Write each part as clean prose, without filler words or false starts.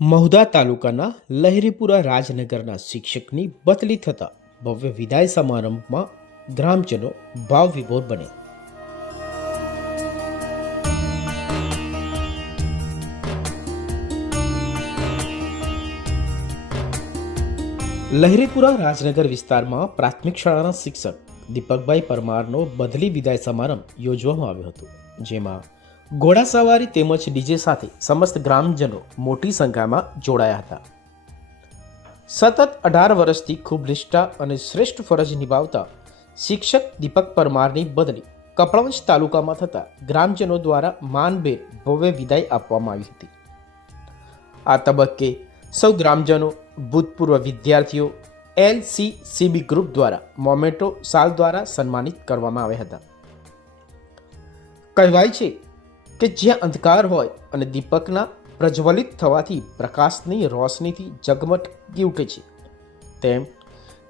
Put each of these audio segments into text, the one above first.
મહુધા તાલુકાના લહેરીપુરા રાજનગરના શિક્ષકની બદલી થતા ભવ્ય વિદાય સમારંભમાં ગ્રામજનો ભાવવિભોર બન્યા. લહેરીપુરા રાજનગર વિસ્તારમાં પ્રાથમિક શાળાના શિક્ષક દીપકભાઈ પરમારનો બદલી વિદાય સમારંભ યોજવામાં આવ્યો હતો, જેમાં ઘોડાસવારી તેમજ ડીજે સાથે સમસ્ત ગ્રામજનો મોટી સંખ્યામાં જોડાયા હતા. સતત 18 વર્ષથી ખૂબ નિષ્ઠા અને શ્રેષ્ઠ ફરજ નિભાવતા શિક્ષક દીપક પરમારની બદલી કપડવંજ તાલુકામાં થતા ગ્રામજનો દ્વારા માનભેર ભવ્ય વિદાય આપવામાં આવી હતી. આ તબક્કે સૌ ગ્રામજનો, ભૂતપૂર્વ વિદ્યાર્થીઓ, LCCB ગ્રુપ દ્વારા મોમેન્ટો સાલ દ્વારા સન્માનિત કરવામાં આવ્યા હતા. કહેવાય છે કે જ્યાં અંધકાર હોય અને દીપકના પ્રજ્વલિત થવાથી પ્રકાશની રોશનીથી ઝગમગી ઉઠે છે, તેમ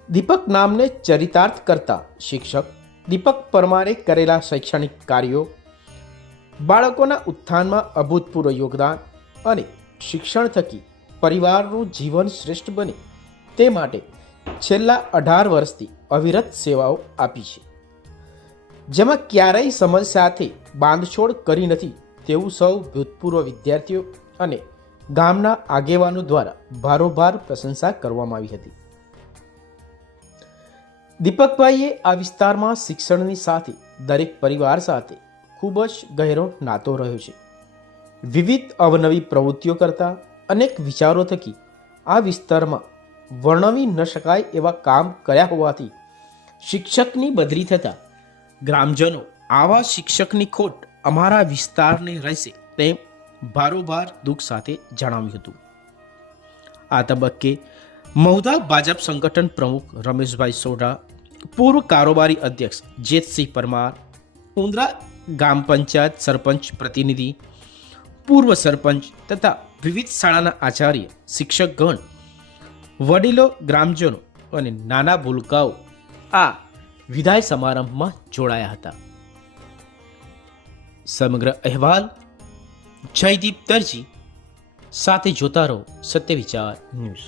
દીપક નામને ચરિતાર્થ કરતા શિક્ષક દીપક પરમારે કરેલા શૈક્ષણિક કાર્યો, બાળકોના ઉત્થાનમાં અભૂતપૂર્વ યોગદાન અને શિક્ષણ થકી પરિવારનું જીવન શ્રેષ્ઠ બને તે માટે છેલ્લા 18 વર્ષથી અવિરત સેવાઓ આપી છે, જેમાં ક્યારેય સમાજ સાથે બાંધછોડ કરી નથી તેવું સૌ ભૂતપૂર્વ વિદ્યાર્થીઓ અને ગામના આગેવાનો દ્વારા ભારોભાર પ્રશંસા કરવામાં આવી હતી. દીપકભાઈએ આ વિસ્તારમાં શિક્ષણની સાથે દરેક પરિવાર સાથે ખૂબ જ ગહેરો નાતો રહ્યો છે. વિવિધ અવનવી પ્રવૃત્તિઓ કરતા અનેક વિચારો થકી આ વિસ્તારમાં વર્ણવી ન શકાય એવા કામ કર્યા હોવાથી શિક્ષકની બદલી થતા ગ્રામજનો આવા શિક્ષકની ખોટ અમારા વિસ્તારને રહેશે તેમ ભારોભાર દુઃખ સાથે જણાવ્યું હતું. આ તબક્કે મહુધા ભાજપ સંગઠન પ્રમુખ રમેશભાઈ સોઢા, પૂર્વ કારોબારી અધ્યક્ષ જેતસિંહ પરમાર, ઉંદરા ગામ પંચાયત સરપંચ પ્રતિનિધિ, પૂર્વ સરપંચ તથા વિવિધ શાળાના આચાર્ય, શિક્ષકગણ, વડીલો, ગ્રામજનો અને નાના ભૂલકાઓ આ વિદાય સમારંભમાં જોડાયા હતા. સમગ્ર અહેવાલ જયદીપ દરજી સાથે જોતા રહો સત્ય વિચાર ન્યૂઝ.